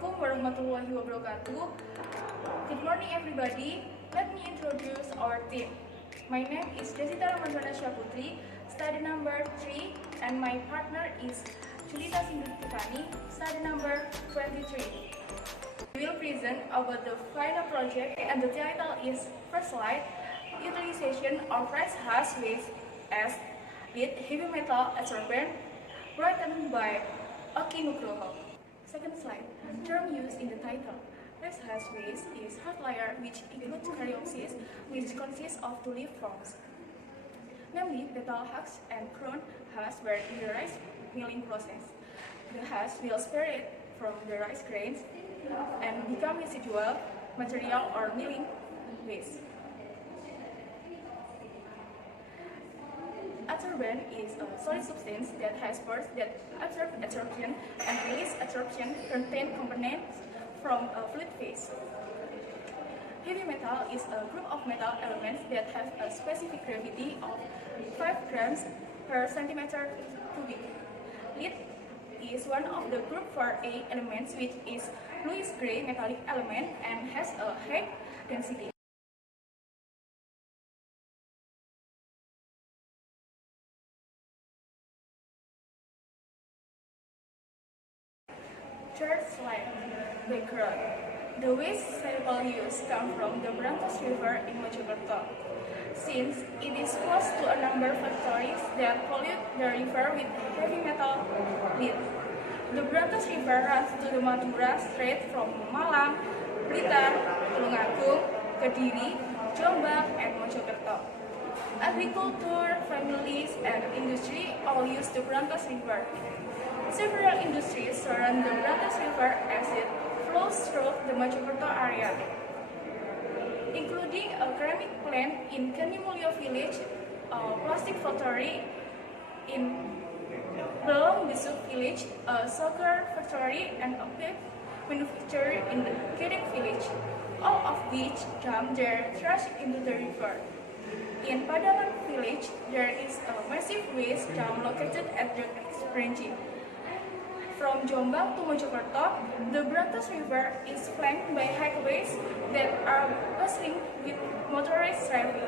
Assalamualaikum warahmatullahi wabarakatuh. Good morning everybody. Let me introduce our team. My name is Desita Ramadona Putri, study number 3, and my partner is Julita Sindu Tifani, study number 23. We will present about the final project, and the title is First Slide, Utilization of Rice Husk Waste as Pb Heavy Metal Adsorbent, written by Okky Nugroho. Second slide, term used in the title. Rice husk waste is hard layer which includes caryopsis, which consists of two leaf forms, namely petal husks and crown husks were in the rice milling process. The husk will separate from the rice grains and become residual material or milling waste. Adsorbent is a solid substance that has force that absorb adsorption and release adsorption contain components from a fluid phase. Heavy metal is a group of metal elements that have a specific gravity of 5 grams per centimeter cubic. Lead is one of the group 4A elements, which is bluish-gray metallic element and has a high density. Third slide, background. The waste sample used come from the Brantas River in Mojokerto, since it is close to a number of factories that pollute the river with heavy metal lead. The Brantas River runs to the Madura Strait from Malang, Blitar, Tulungagung, Kediri, Jombang, and Mojokerto. Agriculture, families, and industry all use the Brantas River. Several industries surround the Brantas River as it flows through the Mojokerto area, including a ceramic plant in Kanimulyo village, a plastic factory in Belong Besuk village, a sugar factory, and a pig manufacturer in the Kedek village, all of which dump their trash into the river. In Padangan village, there is a massive waste dump located at the branching. From Jombang to Mojokerto, the Brantas River is flanked by highways that are bustling with motorized traffic.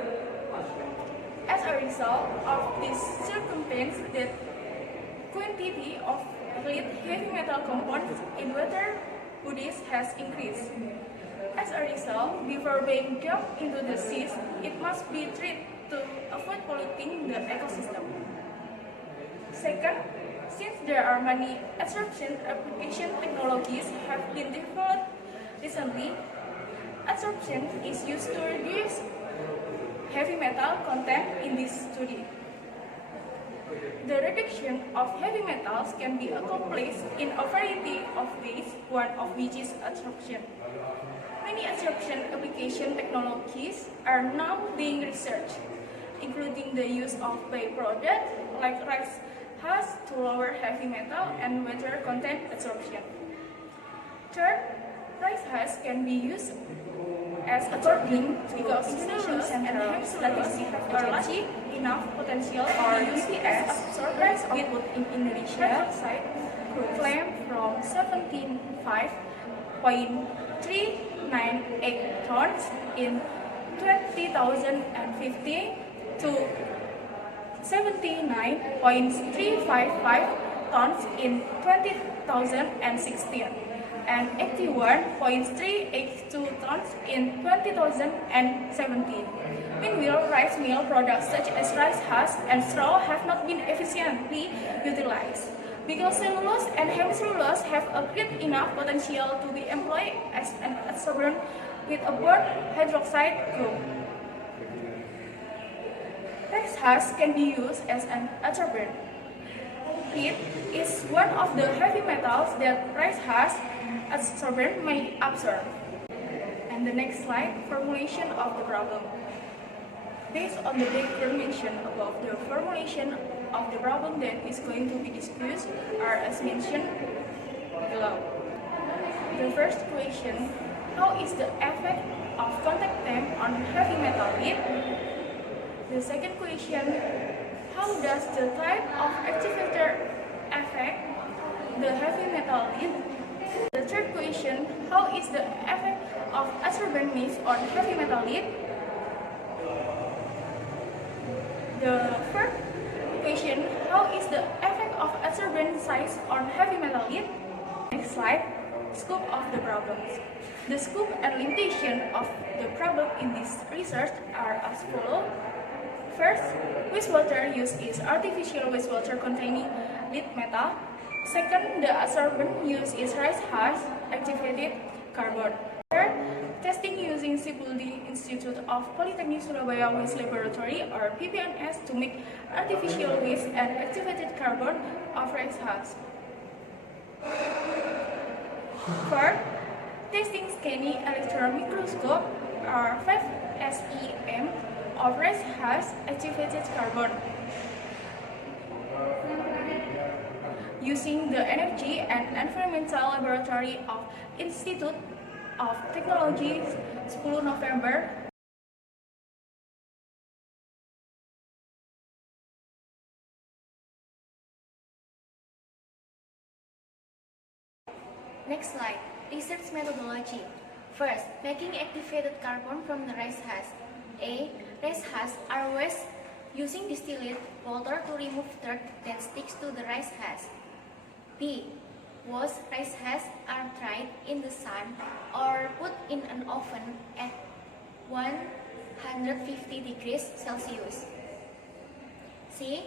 As a result of this circumstance, the quantity of lead heavy metal compounds in water bodies has increased. As a result, before being dumped into the seas, it must be treated to avoid polluting the ecosystem. Second, since there are many adsorption application technologies have been developed recently, adsorption is used to reduce heavy metal content in this study. The reduction of heavy metals can be accomplished in a variety of ways, one of which is adsorption. Many adsorption application technologies are now being researched, including the use of byproducts like rice husk to lower heavy metal and water content adsorption. Third, rice husk can be used as adsorbent because cellulose and hemicellulose have achieved enough potential for use as absorbed rice output in Indonesia. Hydroxide claimed from 17.398 tons in 2015 to 79.355 tons in 2016 and 81.382 tons in 2017. Meanwhile, rice mill products such as rice husk and straw have not been efficiently utilized because cellulose and hemicellulose have a great enough potential to be employed as an adsorbent with a burnt hydroxide group. Rice husk can be used as an adsorbent. Lead is one of the heavy metals that rice husk adsorbent may absorb. And the next slide, formulation of the problem. Based on the background mentioned above, the formulation of the problem that is going to be discussed are as mentioned below. The first question, how is the effect of contact temp on heavy metal lead? The second question, how does the type of activator affect the heavy metal lead? The third question, how is the effect of adsorbent mix on heavy metal lead? The fourth question, how is the effect of adsorbent size on heavy metal lead? Next slide, scope of the problems. The scope and limitation of the problem in this research are as follows. First, wastewater use is artificial wastewater containing lead metal. Second, the adsorbent use is rice husk activated carbon. Third, testing using Pb Institute of Polytechnic Surabaya Waste Laboratory or PPNS to make artificial waste and activated carbon of rice husk. Fourth, testing scanning electron microscope or 5 SEM of rice husk activated carbon using the Energy and Environmental Laboratory of Institute of Technology 10 November. Next slide, research methodology. First, making activated carbon from the rice husk. A. Rice husks are washed using distilled water to remove dirt that sticks to the rice husk. B. Washed rice husks are dried in the sun or put in an oven at 150 degrees Celsius. C.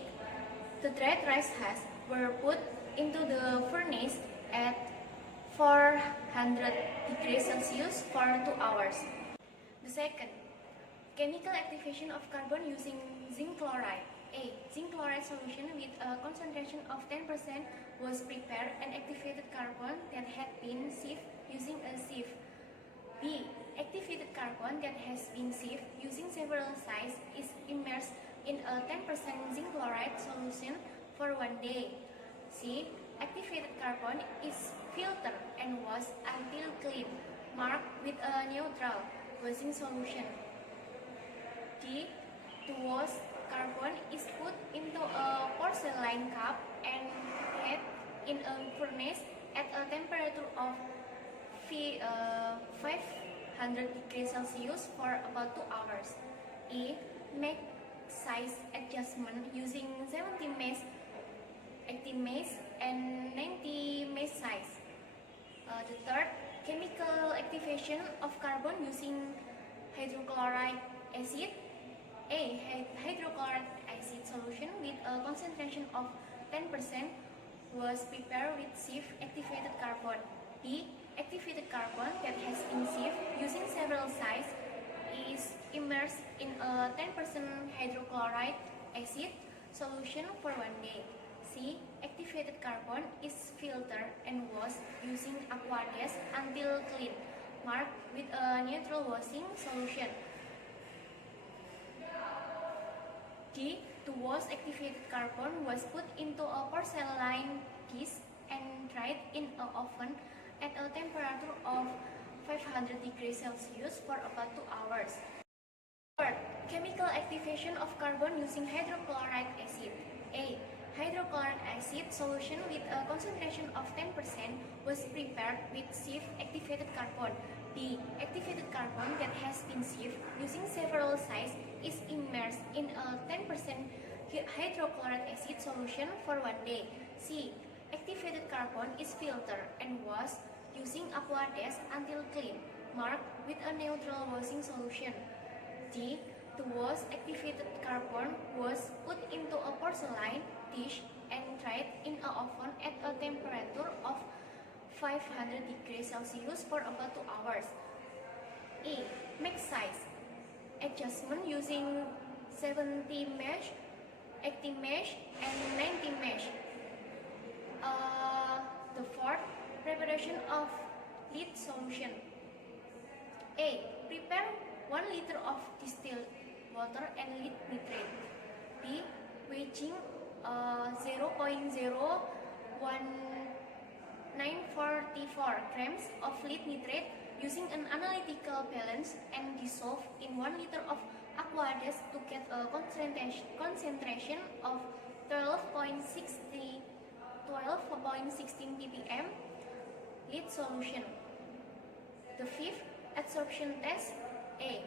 The dried rice husks were put into the furnace at 400 degrees Celsius for 2 hours. The second, chemical activation of carbon using zinc chloride. A. Zinc chloride solution with a concentration of 10% was prepared and activated carbon that had been sieved using a sieve. B. Activated carbon that has been sieved using several sizes is immersed in a 10% zinc chloride solution for 1 day. C. Activated carbon is filtered and washed until clean, marked with a neutral washing solution. D. To wash carbon is put into a porcelain cup and heated in a furnace at a temperature of 500 degrees Celsius for about 2 hours. E. Make size adjustment using 70 mesh, 80 mesh, and 90 mesh size. The third, chemical activation of carbon using hydrochloric acid. A. Hydrochloric acid solution with a concentration of 10% was prepared with sieve activated carbon. B. Activated carbon that has been sieved using several sizes is immersed in a 10% hydrochloric acid solution for 1 day. C. Activated carbon is filtered and washed using aqua dash until clean, marked with a neutral washing solution. D. To wash activated carbon was put into a porcelain dish and dried in an oven at a temperature of 500 degrees Celsius for about 2 hours. Third, chemical activation of carbon using hydrochloric acid. A. Hydrochloric acid solution with a concentration of 10% was prepared with sieve activated carbon. B. Activated carbon that has been sieved using several sizes is immersed in a 10% hydrochloric acid solution for 1 day. C. Activated carbon is filtered and washed using aqua dash until clean, marked with a neutral washing solution. D. To wash activated carbon was put into a porcelain dish and dried in an oven at a temperature of 500 degrees Celsius for about 2 hours. E. Make size adjustment using 70 mesh, 80 mesh, and 90 mesh. The fourth, preparation of lead solution. A. Prepare 1 liter of distilled water and lead nitrate. B. Weighing 0.01944 grams of lead nitrate using an analytical balance and dissolve in 1 liter of aqua dash to get a concentration of 12.16 ppm. lead solution. The fifth adsorption test. A.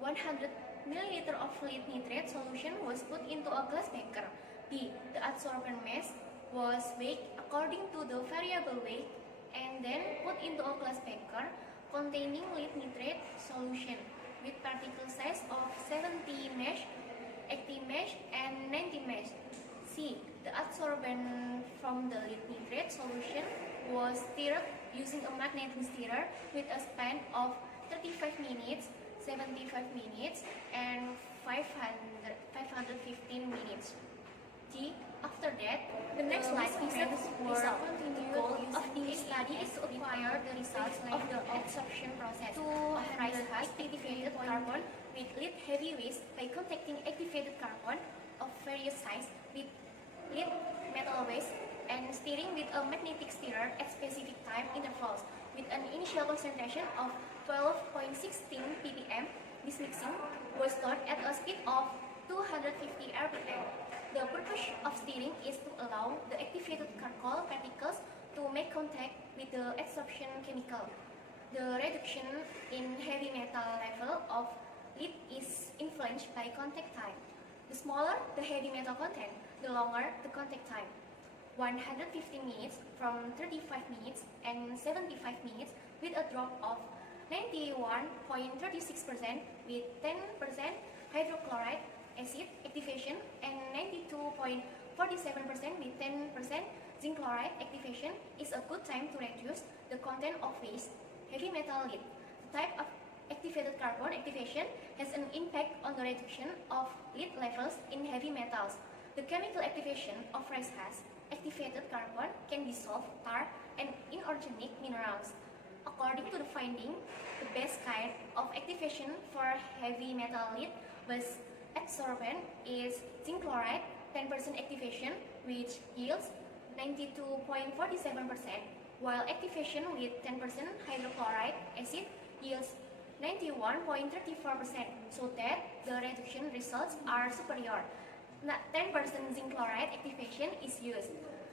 100 ml of lead nitrate solution was put into a glass beaker. B. The adsorbent mass was weighed according to the variable weight and then put into a glass beaker containing lead nitrate solution with particle size of 70 mesh, 80 mesh, and 90 mesh. C. The adsorbent from the lead nitrate solution was stirred using a magnetic stirrer with a span of 35 minutes, 75 minutes, and 515 minutes. D. After that, the next slide presents the goal of the study is to acquire the results of the adsorption process of rice husk activated carbon with lead heavy waste by contacting activated carbon of various size with lead metal waste and stirring with a magnetic stirrer at specific time intervals with an initial concentration of 12.16 ppm. This mixing was done at a speed of 250 rpm. The purpose of stirring is to allow the activated charcoal particles to make contact with the adsorption chemical. The reduction in heavy metal level of lead is influenced by contact time. The smaller the heavy metal content, the longer the contact time. 115 minutes from 35 minutes and 75 minutes with a drop of 91.36% with 10% hydrochloride acid activation and 92.47% with 10% zinc chloride activation is a good time to reduce the content of waste heavy metal lead. The type of activated carbon activation has an impact on the reduction of lead levels in heavy metals. The chemical activation of rice husk activated carbon can dissolve tar and inorganic minerals. According to the finding, the best kind of activation for heavy metal lead was adsorbent is zinc chloride 10% activation, which yields 92.47%, while activation with 10% hydrochloride acid yields 91.34%, so that the reduction results are superior. 10% zinc chloride activation is used.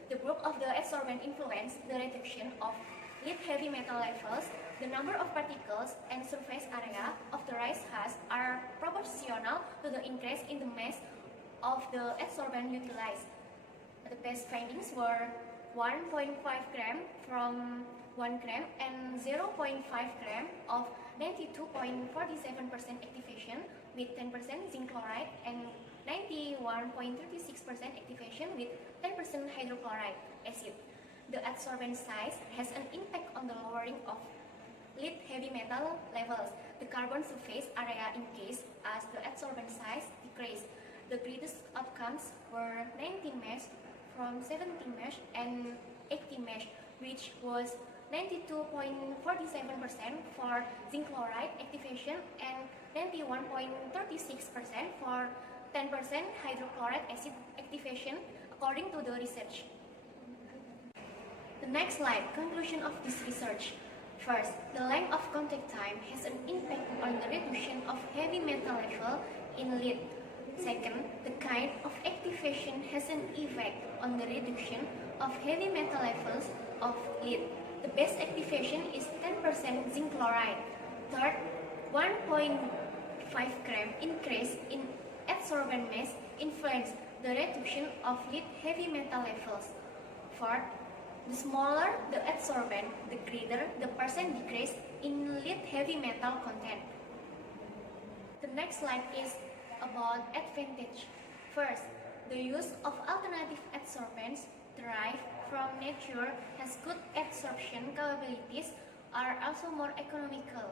The group of the adsorbent influence the reduction of lead heavy metal levels. The number of particles and surface area of the rice husk are proportional to the increase in the mass of the adsorbent utilized. The best findings were 1.5 gram from 1 gram and 0.5 gram of 92.47% activation with 10% zinc chloride and 91.36% activation with 10% hydrochloride acid. The adsorbent size has an impact on the lowering of lead heavy metal levels. The carbon surface area increased as the adsorbent size decreased. The greatest outcomes were 19 mesh from 17 mesh and 80 mesh, which was 92.47% for zinc chloride activation and 91.36% for 10% hydrochloric acid activation according to the research. The next slide, conclusion of this research. First, the length of contact time has an impact on the reduction of heavy metal level in lead. Second, the kind of activation has an effect on the reduction of heavy metal levels of lead. The best activation is 10% zinc chloride. Third, 1.5 gram increase in adsorbent mass influence the reduction of lead heavy metal levels. Fourth, the smaller the adsorbent, the greater the percent decrease in lead heavy metal content. The next slide is about advantage. First, the use of alternative adsorbents derived from nature has good adsorption capabilities are also more economical.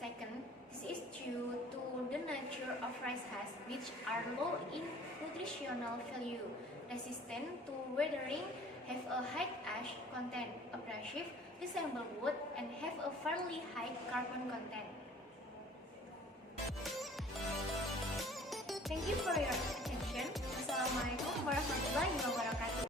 Second, this is due to the nature of rice husk, which are low in nutritional value, resistant to weathering, have a high ash content, abrasive, resemble wood, and have a fairly high carbon content. Thank you for your attention. Wassalamualaikum warahmatullahi wabarakatuh.